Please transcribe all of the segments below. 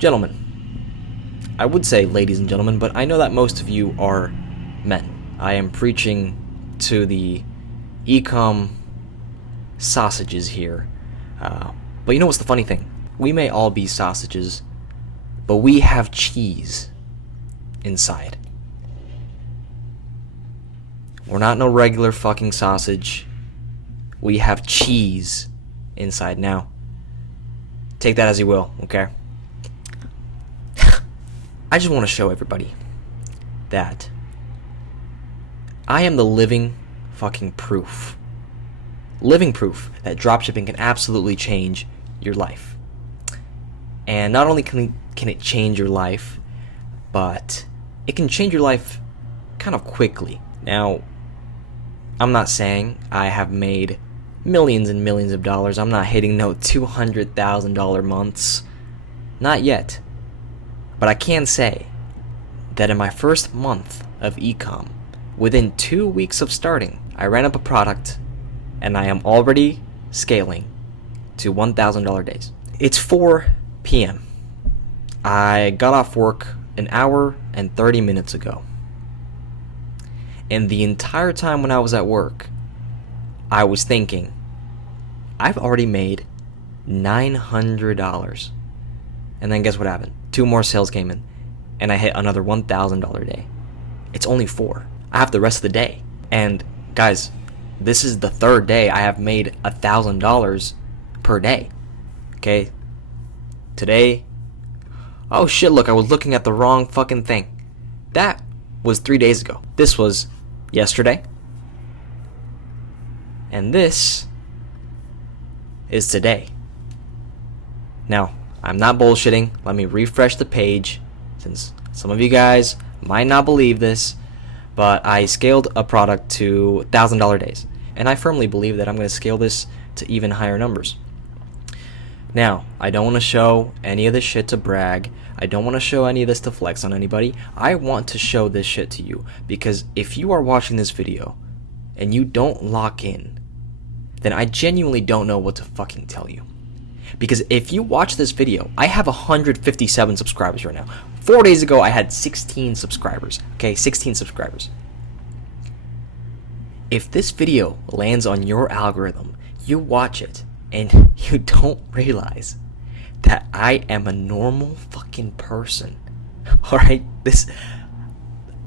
Gentlemen, I would say ladies and gentlemen, but I know that most of you are men. I am preaching to the ecom sausages here. But you know what's the funny thing? We may all be sausages, but we have cheese inside. We're not no regular fucking sausage. We have cheese inside. Now, take that as you will, okay? I just want to show everybody that I am the living fucking proof. Living proof that dropshipping can absolutely change your life. And not only can it change your life, but it can change your life kind of quickly. Now, I'm not saying I have made millions and millions of dollars. I'm not hitting no $200,000 months. Not yet. But I can say that in my first month of ecom, within 2 weeks of starting, I ran up a product and I am already scaling to $1,000 days. It's 4 p.m. I got off work an hour and 30 minutes ago. And the entire time when I was at work, I was thinking, I've already made $900. And then guess what happened? 2 more sales came in, and I hit another $1,000 day. It's only 4. I have the rest of the day. And guys, this is the 3rd day I have made $1,000 per day. Okay? Today, oh shit, look, I was looking at the wrong fucking thing. That was 3 days ago. This was yesterday. And this is today. Now, I'm not bullshitting. Let me refresh the page, since some of you guys might not believe this, but I scaled a product to $1,000 days. And I firmly believe that I'm going to scale this to even higher numbers. Now, I don't want to show any of this shit to brag. I don't want to show any of this to flex on anybody. I want to show this shit to you, because if you are watching this video and you don't lock in, then I genuinely don't know what to fucking tell you. Because if you watch this video, I have 157 subscribers right now. 4 days ago, I had 16 subscribers. Okay, 16 subscribers. If this video lands on your algorithm, you watch it, and you don't realize that I am a normal fucking person. Alright?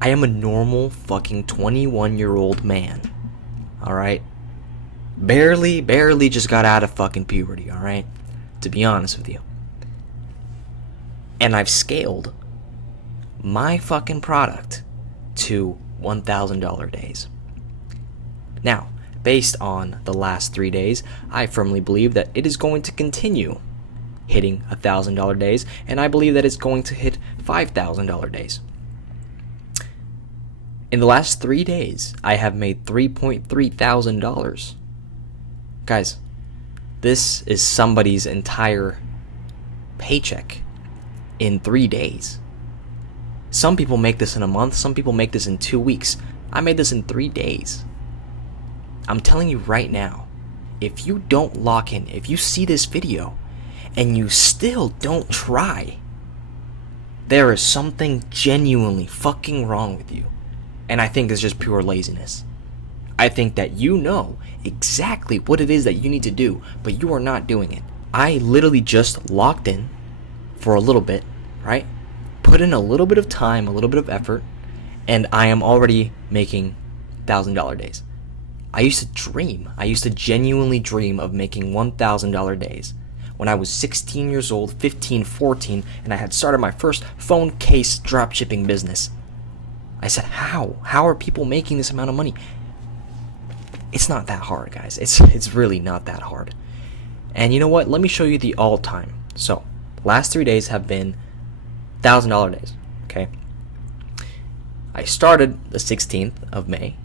I am a normal fucking 21-year-old man. Alright? Barely just got out of fucking puberty, alright? To be honest with you. And I've scaled my fucking product to $1,000 days. Now, based on the last 3 days, I firmly believe that it is going to continue hitting $1,000 days, and I believe that it's going to hit $5,000 days. In the last 3 days, I have made $3.3 thousand. Guys, this is somebody's entire paycheck in 3 days. Some people make this in a month, some people make this in 2 weeks. I made this in 3 days. I'm telling you right now, if you don't lock in, if you see this video and you still don't try, there is something genuinely fucking wrong with you. And I think it's just pure laziness. I think that you know exactly what it is that you need to do, but you are not doing it. I literally just locked in for a little bit, right? Put in a little bit of time, a little bit of effort, and I am already making $1,000 days. I used to genuinely dream of making $1,000 days when I was 16 years old, 15, 14, and I had started my first phone case dropshipping business. I said, how? How are people making this amount of money? It's not that hard, guys. It's really not that hard. And you know what? Let me show you the all-time. So, last 3 days have been $1,000 days, okay? I started the 16th of May.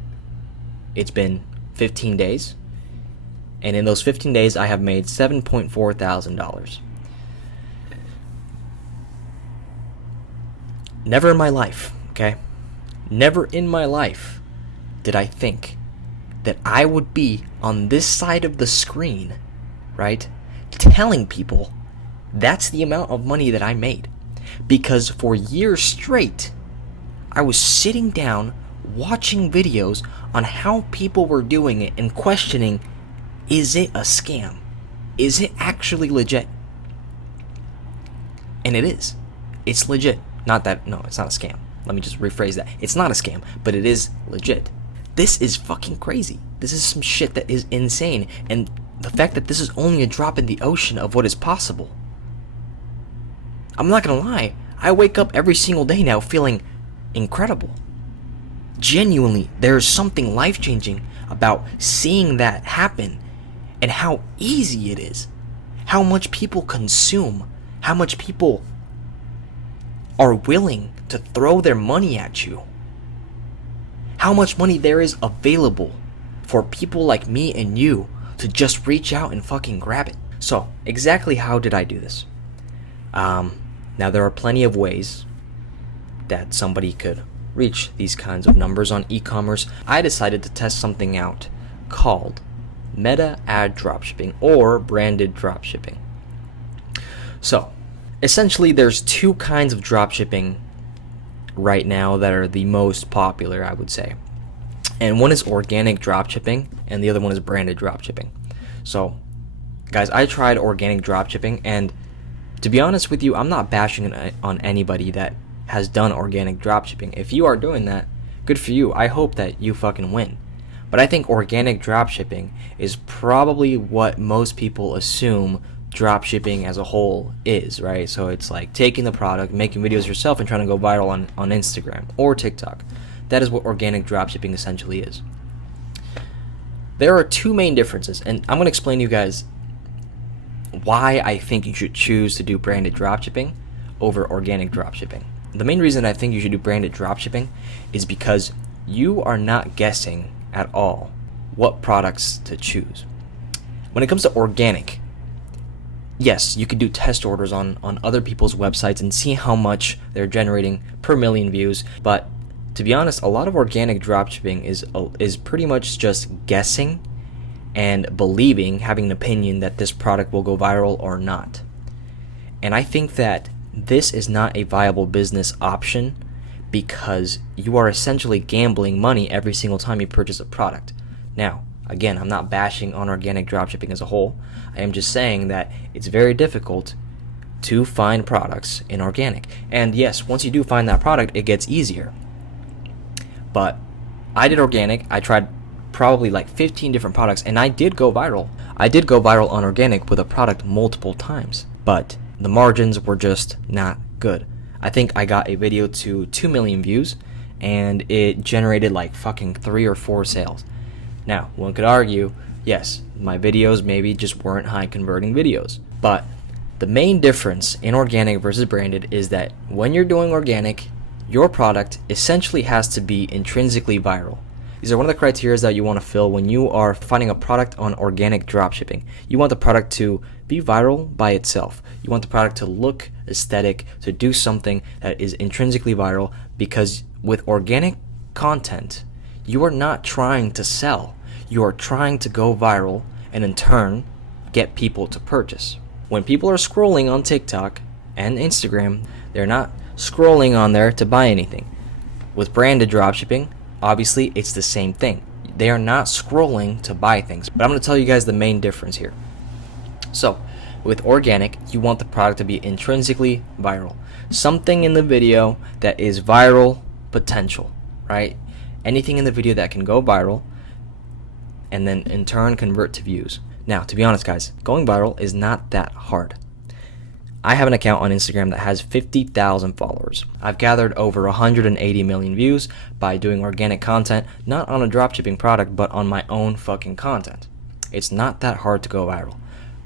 It's been 15 days. And in those 15 days, I have made $7.4 thousand. Never in my life, okay? Never in my life did I think that I would be on this side of the screen, right, telling people that's the amount of money that I made. because for years straight, I was sitting down watching videos on how people were doing it and questioning, is it a scam? Is it actually legit? And it is. It's legit. No, it's not a scam. Let me just rephrase that. It's not a scam, but it is legit. This is fucking crazy. This is some shit that is insane. And the fact that this is only a drop in the ocean of what is possible. I'm not gonna lie. I wake up every single day now feeling incredible. Genuinely, there is something life-changing about seeing that happen and how easy it is. How much people consume. How much people are willing to throw their money at you. How much money there is available for people like me and you to just reach out and fucking grab it. So, exactly how did I do this? Now, there are plenty of ways that somebody could reach these kinds of numbers on e-commerce. I decided to test something out called meta ad dropshipping or branded dropshipping. So, essentially, there's two kinds of dropshipping right now that are the most popular, I would say. And one is organic dropshipping, and the other one is branded dropshipping. So, guys, I tried organic dropshipping, and to be honest with you, I'm not bashing on anybody that has done organic dropshipping. If you are doing that, good for you. I hope that you fucking win. But I think organic dropshipping is probably what most people assume dropshipping as a whole is, right? So it's like taking the product, making videos yourself, and trying to go viral on Instagram or TikTok. That is what organic dropshipping essentially is. There are two main differences, and I'm going to explain to you guys why I think you should choose to do branded dropshipping over organic dropshipping. The main reason I think you should do branded dropshipping is because you are not guessing at all what products to choose. When it comes to organic, yes, you could do test orders on other people's websites and see how much they're generating per million views, but to be honest, a lot of organic dropshipping is pretty much just guessing and believing, having an opinion that this product will go viral or not. And I think that this is not a viable business option because you are essentially gambling money every single time you purchase a product. Now, again, I'm not bashing on organic dropshipping as a whole. I am just saying that it's very difficult to find products in organic. And yes, once you do find that product, it gets easier. But I did organic. I tried probably like 15 different products, and I did go viral. I did go viral on organic with a product multiple times, but the margins were just not good. I think I got a video to 2 million views, and it generated like fucking 3 or 4 sales. Now, one could argue, yes, my videos maybe just weren't high converting videos, but the main difference in organic versus branded is that when you're doing organic, your product essentially has to be intrinsically viral. These are one of the criteria that you want to fill when you are finding a product on organic dropshipping. You want the product to be viral by itself. You want the product to look aesthetic, to do something that is intrinsically viral, because with organic content, you are not trying to sell. You are trying to go viral and in turn get people to purchase. When people are scrolling on TikTok and Instagram, they're not scrolling on there to buy anything. With branded dropshipping, obviously it's the same thing. They are not scrolling to buy things. But I'm going to tell you guys the main difference here. So, with organic, you want the product to be intrinsically viral. Something in the video that is viral potential, right? Anything in the video that can go viral and then in turn convert to views. Now, to be honest, guys, going viral is not that hard. I have an account on Instagram that has 50,000 followers. I've gathered over 180 million views by doing organic content, not on a dropshipping product, but on my own fucking content. It's not that hard to go viral.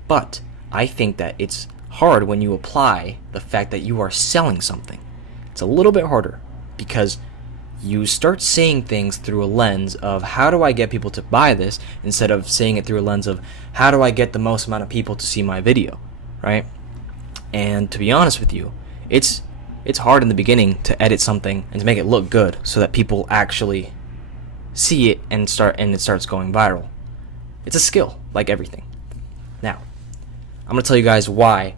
But I think that it's hard when you apply the fact that you are selling something. It's a little bit harder because you start seeing things through a lens of how do I get people to buy this instead of seeing it through a lens of how do I get the most amount of people to see my video, right? And to be honest with you, it's hard in the beginning to edit something and to make it look good so that people actually see it and it starts going viral. It's a skill, like everything. Now, I'm going to tell you guys why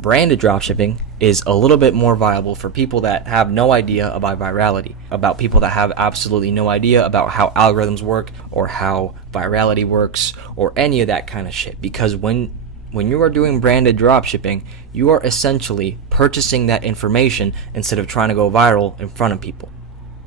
branded dropshipping is a little bit more viable for people that have no idea about virality, about people that have absolutely no idea about how algorithms work or how virality works or any of that kind of shit. Because when you are doing branded dropshipping, you are essentially purchasing that information instead of trying to go viral in front of people,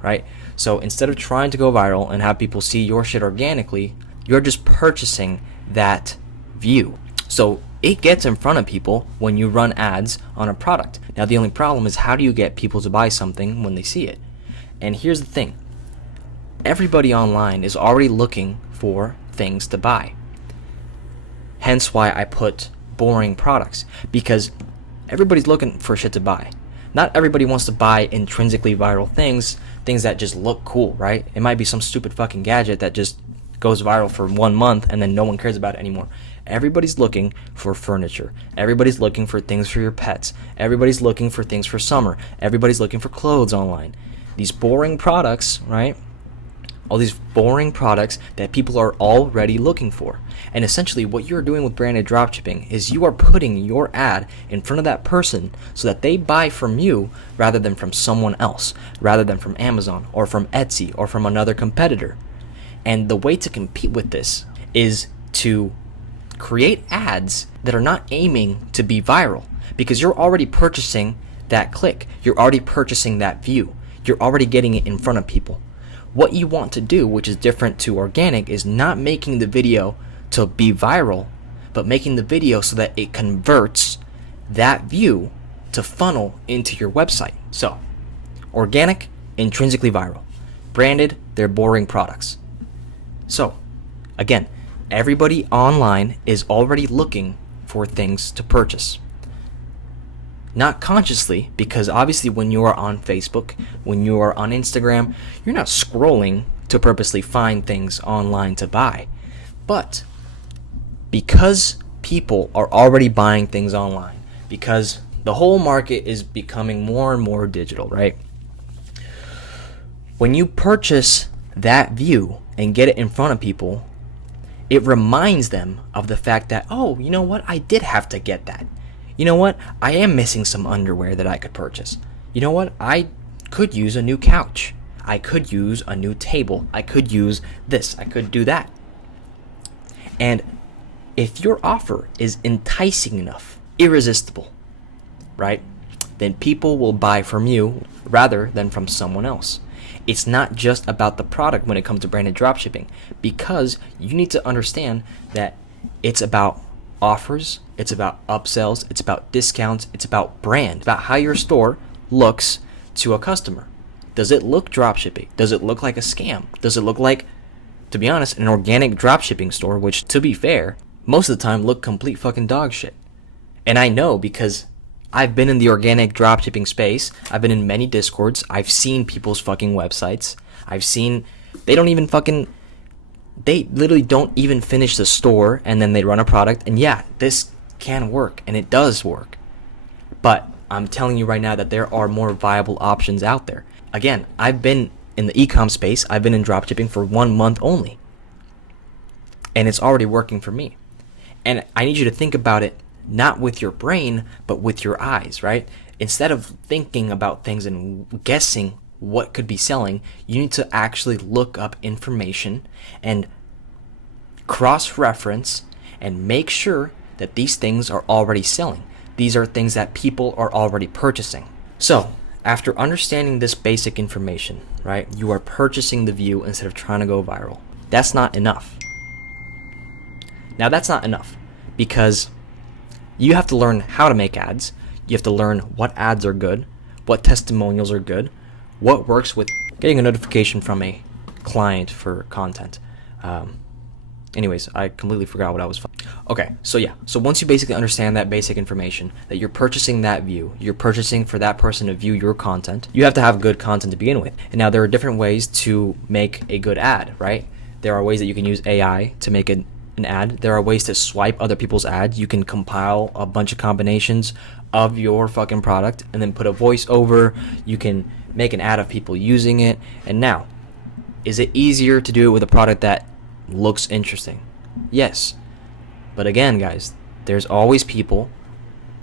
right? So instead of trying to go viral and have people see your shit organically, you're just purchasing that view. So it gets in front of people when you run ads on a product. Now the only problem is, how do you get people to buy something when they see it? And here's the thing. Everybody online is already looking for things to buy. Hence why I put boring products, because everybody's looking for shit to buy. Not everybody wants to buy intrinsically viral things that just look cool, right? It might be some stupid fucking gadget that just goes viral for 1 month and then no one cares about it anymore. Everybody's looking for furniture. Everybody's looking for things for your pets. Everybody's looking for things for summer. Everybody's looking for clothes online. These boring products, right? All these boring products that people are already looking for. And essentially what you're doing with branded dropshipping is you are putting your ad in front of that person so that they buy from you rather than from someone else, rather than from Amazon or from Etsy or from another competitor. And the way to compete with this is to create ads that are not aiming to be viral, because you're already purchasing that click. You're already purchasing that view. You're already getting it in front of people. What you want to do, which is different to organic, is not making the video to be viral, but making the video so that it converts that view to funnel into your website. So, organic, intrinsically viral. Branded, they're boring products. So, again, everybody online is already looking for things to purchase. Not consciously, because obviously when you are on Facebook, when you are on Instagram, you're not scrolling to purposely find things online to buy. But because people are already buying things online, because the whole market is becoming more and more digital, right? When you purchase that view and get it in front of people, it reminds them of the fact that, oh, you know what? I did have to get that. You know what? I am missing some underwear that I could purchase. You know what? I could use a new couch. I could use a new table. I could use this. I could do that. And if your offer is enticing enough, irresistible, right, then people will buy from you rather than from someone else. It's not just about the product when it comes to branded dropshipping, because you need to understand that it's about offers, it's about upsells, it's about discounts, it's about brand, about how your store looks to a customer. Does it look dropshipping? Does it look like a scam? Does it look like, to be honest, an organic dropshipping store, which, to be fair, most of the time look complete fucking dog shit? And I know because I've been in the organic dropshipping space. I've been in many Discords. I've seen people's fucking websites. I've seen they literally don't even finish the store and then they run a product. And yeah, this can work and it does work. But I'm telling you right now that there are more viable options out there. Again, I've been in the e-com space. I've been in dropshipping for 1 month only. And it's already working for me. And I need you to think about it not with your brain, but with your eyes, right? Instead of thinking about things and guessing what could be selling, you need to actually look up information and cross-reference and make sure that these things are already selling. These are things that people are already purchasing. So, after understanding this basic information, right, you are purchasing the view instead of trying to go viral. That's not enough. Now, that's not enough because you have to learn how to make ads. You have to learn what ads are good, what testimonials are good, what works with getting a notification from a client for content. Anyways, I completely forgot what I was. Okay, so yeah. So once you basically understand that basic information, that you're purchasing that view, you're purchasing for that person to view your content, you have to have good content to begin with. And now there are different ways to make a good ad, right? There are ways that you can use AI to make an ad. There are ways to swipe other people's ads. You can compile a bunch of combinations of your fucking product and then put a voice over. You can make an ad of people using it. And now, is it easier to do it with a product that looks interesting? Yes. But again, guys, there's always people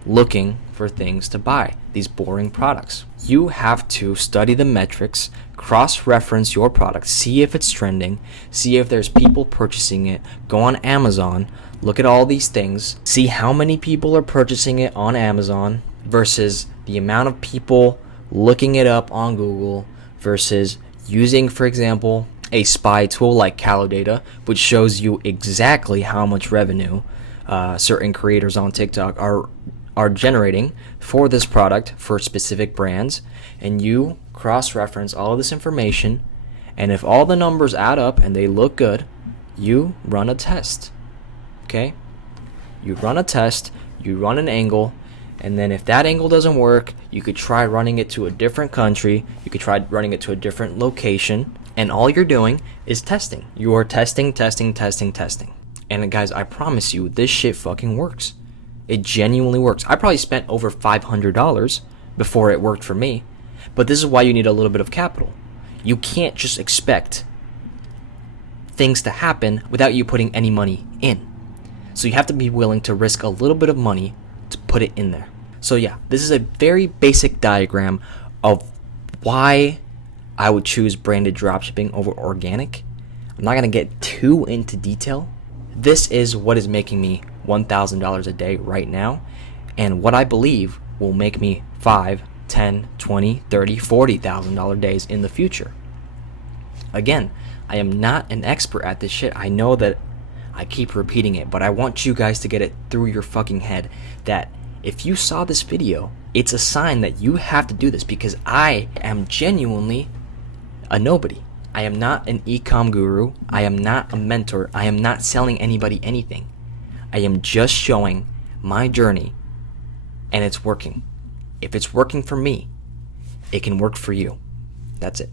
looking for things to buy, these boring products. You have to study the metrics, cross-reference your product, see if it's trending, see if there's people purchasing it, go on Amazon, look at all these things, see how many people are purchasing it on Amazon versus the amount of people looking it up on Google versus using, for example, a spy tool like Calidata, which shows you exactly how much revenue certain creators on TikTok are generating for this product for specific brands, and you cross-reference all of this information, and if all the numbers add up and they look good, you run a test. Okay? You run a test, you run an angle, and then if that angle doesn't work, you could try running it to a different country, you could try running it to a different location, and all you're doing is testing. You are testing. And guys, I promise you, this shit fucking works. It genuinely works. I probably spent over $500 before it worked for me, but this is why you need a little bit of capital. You can't just expect things to happen without you putting any money in. So you have to be willing to risk a little bit of money to put it in there. So yeah, this is a very basic diagram of why I would choose branded dropshipping over organic. I'm not going to get too into detail. This is what is making me $1,000 a day right now, and what I believe will make me $5, $10, $20, $30, $40,000 days in the future. Again, I am not an expert at this shit. I know that I keep repeating it, but I want you guys to get it through your fucking head that if you saw this video, it's a sign that you have to do this, because I am genuinely a nobody. I am not an e-com guru. I am not a mentor. I am not selling anybody anything. I am just showing my journey, and it's working. If it's working for me, it can work for you. That's it.